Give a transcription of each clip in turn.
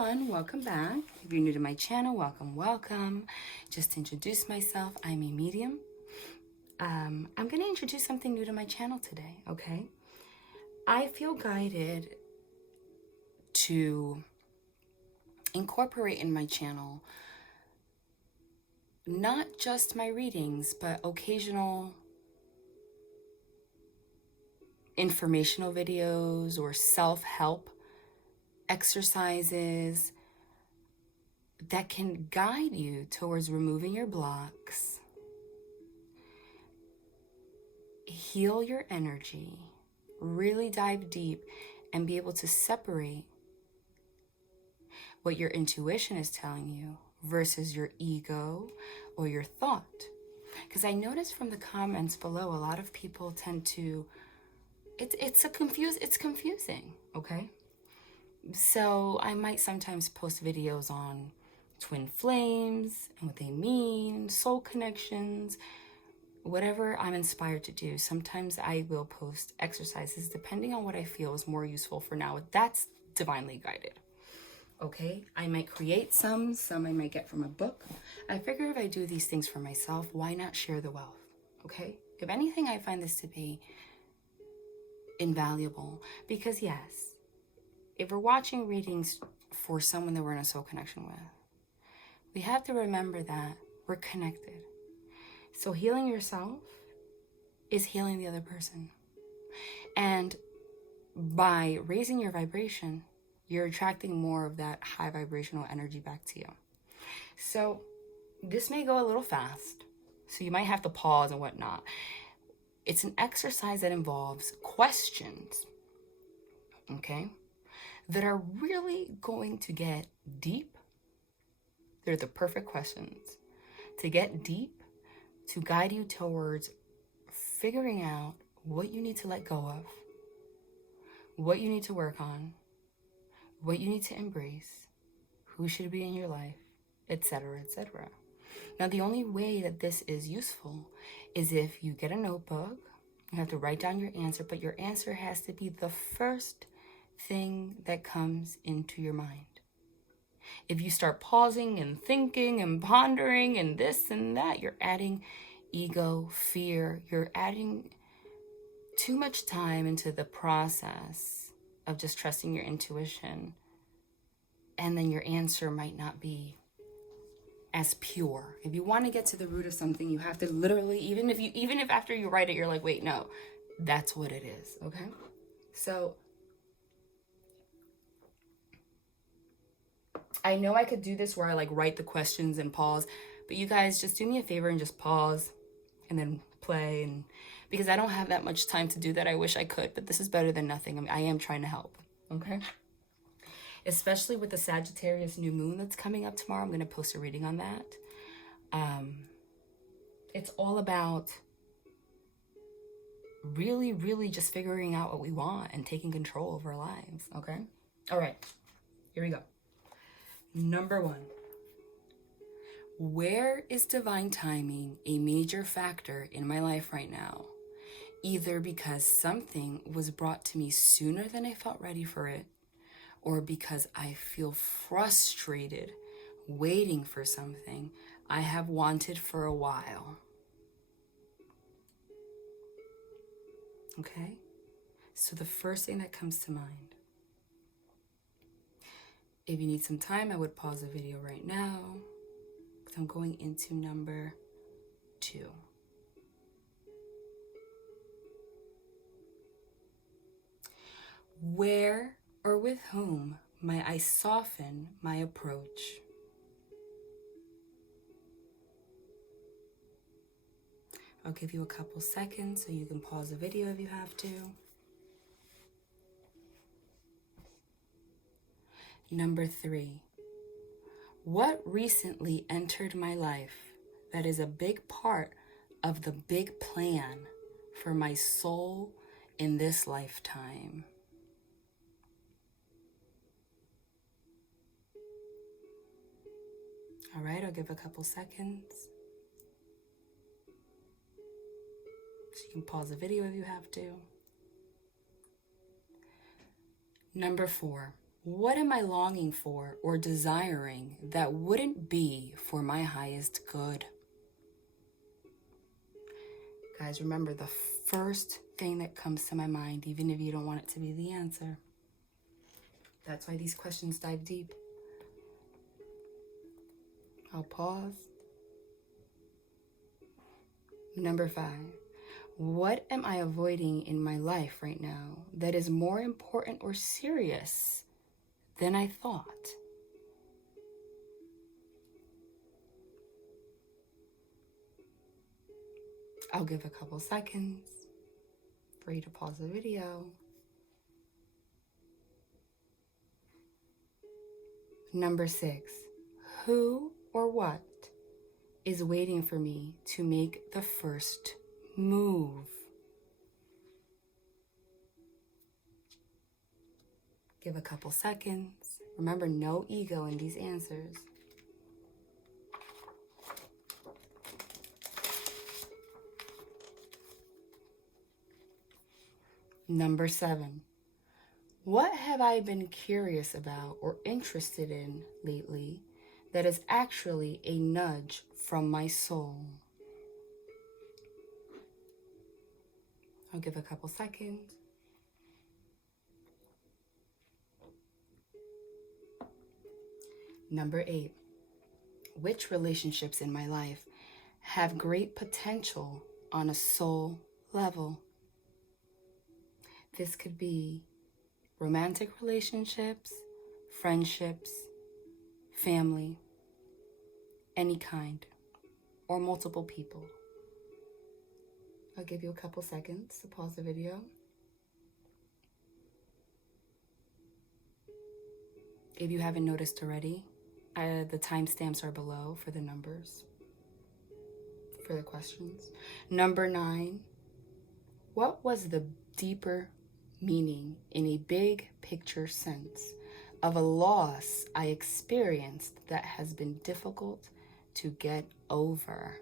everyone, welcome back. If you're new to my channel, welcome. Just to introduce myself, I'm a medium. I'm going to introduce something new to my channel today, okay? I feel guided to incorporate in my channel not just my readings, but occasional informational videos or self-help exercises that can guide you towards removing your blocks, heal your energy, really dive deep, and be able to separate what your intuition is telling you versus your ego or your thought. Because I noticed from the comments below, a lot of people tend to, it's confusing, okay? So I might sometimes post videos on twin flames and what they mean, soul connections, whatever I'm inspired to do. Sometimes I will post exercises depending on what I feel is more useful for now. That's divinely guided. Okay, I might create some I might get from a book. I figure if I do these things for myself, why not share the wealth? Okay, if anything, I find this to be invaluable because yes, if we're watching readings for someone that we're in a soul connection with, we have to remember that we're connected. So healing yourself is healing the other person. And by raising your vibration, you're attracting more of that high vibrational energy back to you. So this may go a little fast, so you might have to pause and whatnot. It's an exercise that involves questions, okay, that are really going to get deep. They're the perfect questions to get deep, to guide you towards figuring out what you need to let go of, what you need to work on, what you need to embrace, who should be in your life, etc., etc. Now, the only way that this is useful is if you get a notebook, you have to write down your answer, but your answer has to be the first thing that comes into your mind. If you start pausing and thinking and pondering and this and that, you're adding ego, fear, you're adding too much time into the process of just trusting your intuition, and then your answer might not be as pure. If you want to get to the root of something, you have to literally, even if after you write it, you're like, wait, no, that's what it is, okay? So I know I could do this where I like write the questions and pause, but you guys just do me a favor and just pause and then play, and because I don't have that much time to do that. I wish I could, but this is better than nothing. I mean, I am trying to help, okay? Especially with the Sagittarius new moon that's coming up tomorrow. I'm going to post a reading on that. It's all about really, really just figuring out what we want and taking control of our lives, okay? All right, here we go. Number 1. Where is divine timing a major factor in my life right now? Either because something was brought to me sooner than I felt ready for it, or because I feel frustrated waiting for something I have wanted for a while. Okay? So the first thing that comes to mind. If you need some time, I would pause the video right now, because I'm going into number 2. Where or with whom might I soften my approach? I'll give you a couple seconds so you can pause the video if you have to. Number 3. What recently entered my life that is a big part of the big plan for my soul in this lifetime? All right, I'll give a couple seconds. So you can pause the video if you have to. Number 4. What am I longing for or desiring that wouldn't be for my highest good? Guys, remember the first thing that comes to my mind, even if you don't want it to be the answer. That's why these questions dive deep. I'll pause. Number 5. What am I avoiding in my life right now that is more important or serious than I thought? I'll give a couple seconds for you to pause the video. Number 6. Who or what is waiting for me to make the first move? Give a couple seconds. Remember, no ego in these answers. Number 7. What have I been curious about or interested in lately that is actually a nudge from my soul? I'll give a couple seconds. Number 8. Which relationships in my life have great potential on a soul level? This could be romantic relationships, friendships, family, any kind, or multiple people. I'll give you a couple seconds to pause the video. If you haven't noticed already, the timestamps are below for the numbers, for the questions. Number 9, what was the deeper meaning in a big picture sense of a loss I experienced that has been difficult to get over?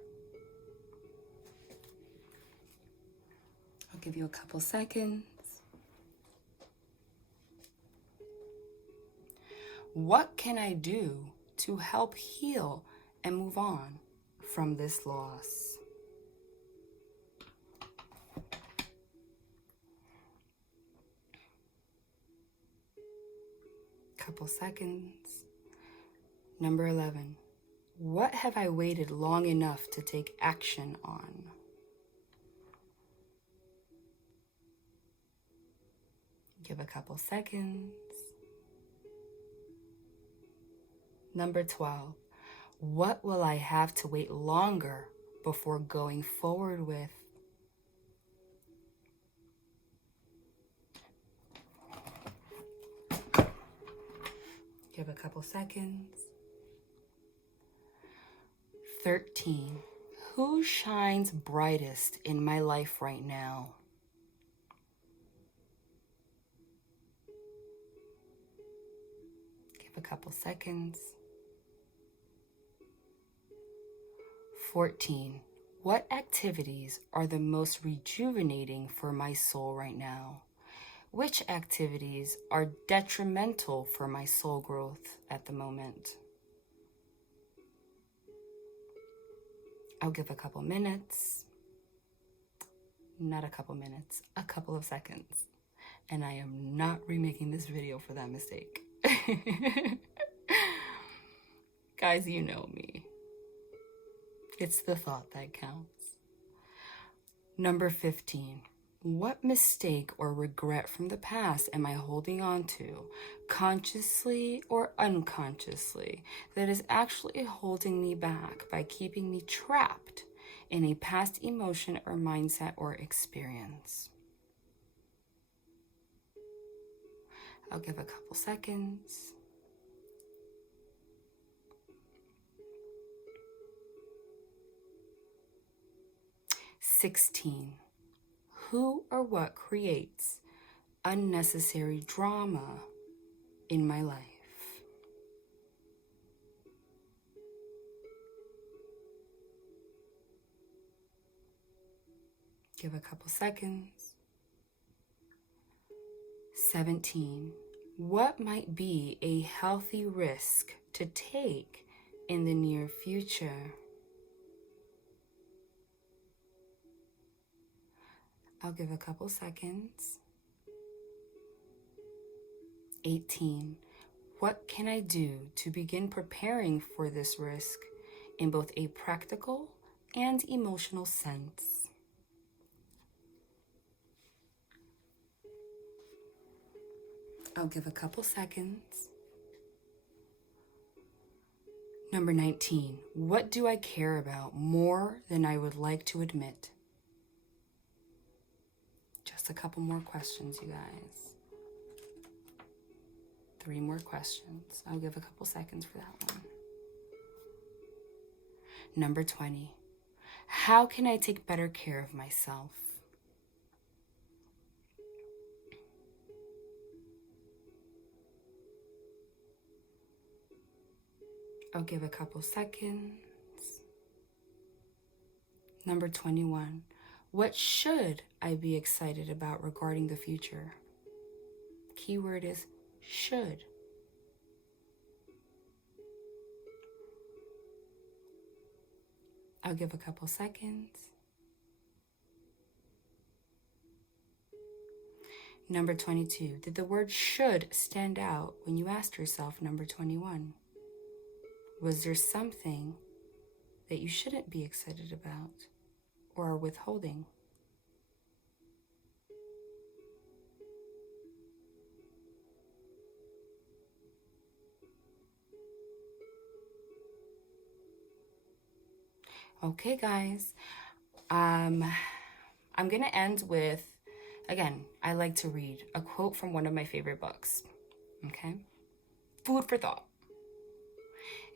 I'll give you a couple seconds. What can I do to help heal and move on from this loss? Couple seconds. Number 11. What have I waited long enough to take action on? Give a couple seconds. Number 12. What will I have to wait longer before going forward with? Give a couple seconds. 13. Who shines brightest in my life right now? Give a couple seconds. 14. What activities are the most rejuvenating for my soul right now? Which activities are detrimental for my soul growth at the moment? I'll give a couple minutes. Not a couple minutes, a couple of seconds. And I am not remaking this video for that mistake. Guys, you know me. It's the thought that counts. Number 15. What mistake or regret from the past am I holding on to, consciously or unconsciously, that is actually holding me back by keeping me trapped in a past emotion or mindset or experience? I'll give a couple seconds. "16. Who or what creates unnecessary drama in my life?" Give a couple seconds. 17. What might be a healthy risk to take in the near future? I'll give a couple seconds. 18. What can I do to begin preparing for this risk in both a practical and emotional sense? I'll give a couple seconds. Number 19. What do I care about more than I would like to admit? Just a couple more questions, you guys. 3 more questions. I'll give a couple seconds for that one. Number 20. How can I take better care of myself? I'll give a couple seconds. Number 21. What should I be excited about regarding the future? Keyword is should. I'll give a couple seconds. Number 22. Did the word should stand out when you asked yourself number 21? Was there something that you shouldn't be excited about or are withholding? Okay, guys. I'm going to end with, again, I like to read a quote from one of my favorite books. Okay? Food for thought.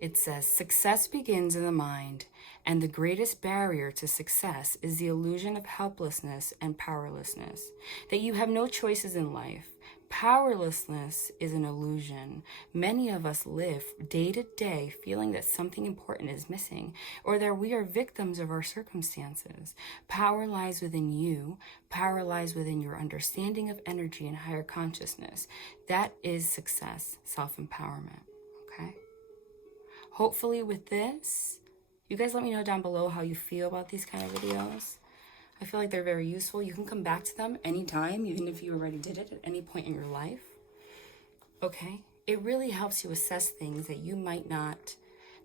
It says, success begins in the mind, and the greatest barrier to success is the illusion of helplessness and powerlessness, that you have no choices in life. Powerlessness is an illusion. Many of us live day to day feeling that something important is missing, or that we are victims of our circumstances. Power lies within you. Power lies within your understanding of energy and higher consciousness. That is success, self-empowerment, okay? Hopefully with this, you guys let me know down below how you feel about these kind of videos. I feel like they're very useful. You can come back to them anytime, even if you already did it at any point in your life. Okay? It really helps you assess things that you might not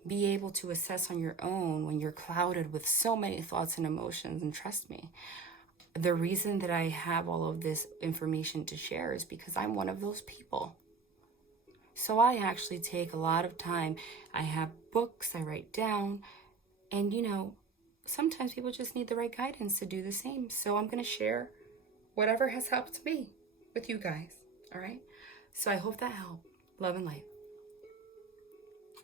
be able to assess on your own when you're clouded with so many thoughts and emotions. And trust me, the reason that I have all of this information to share is because I'm one of those people. So I actually take a lot of time. I have books I write down, and sometimes people just need the right guidance to do the same. So I'm going to share whatever has helped me with you guys. All right. So I hope that helped. Love and light.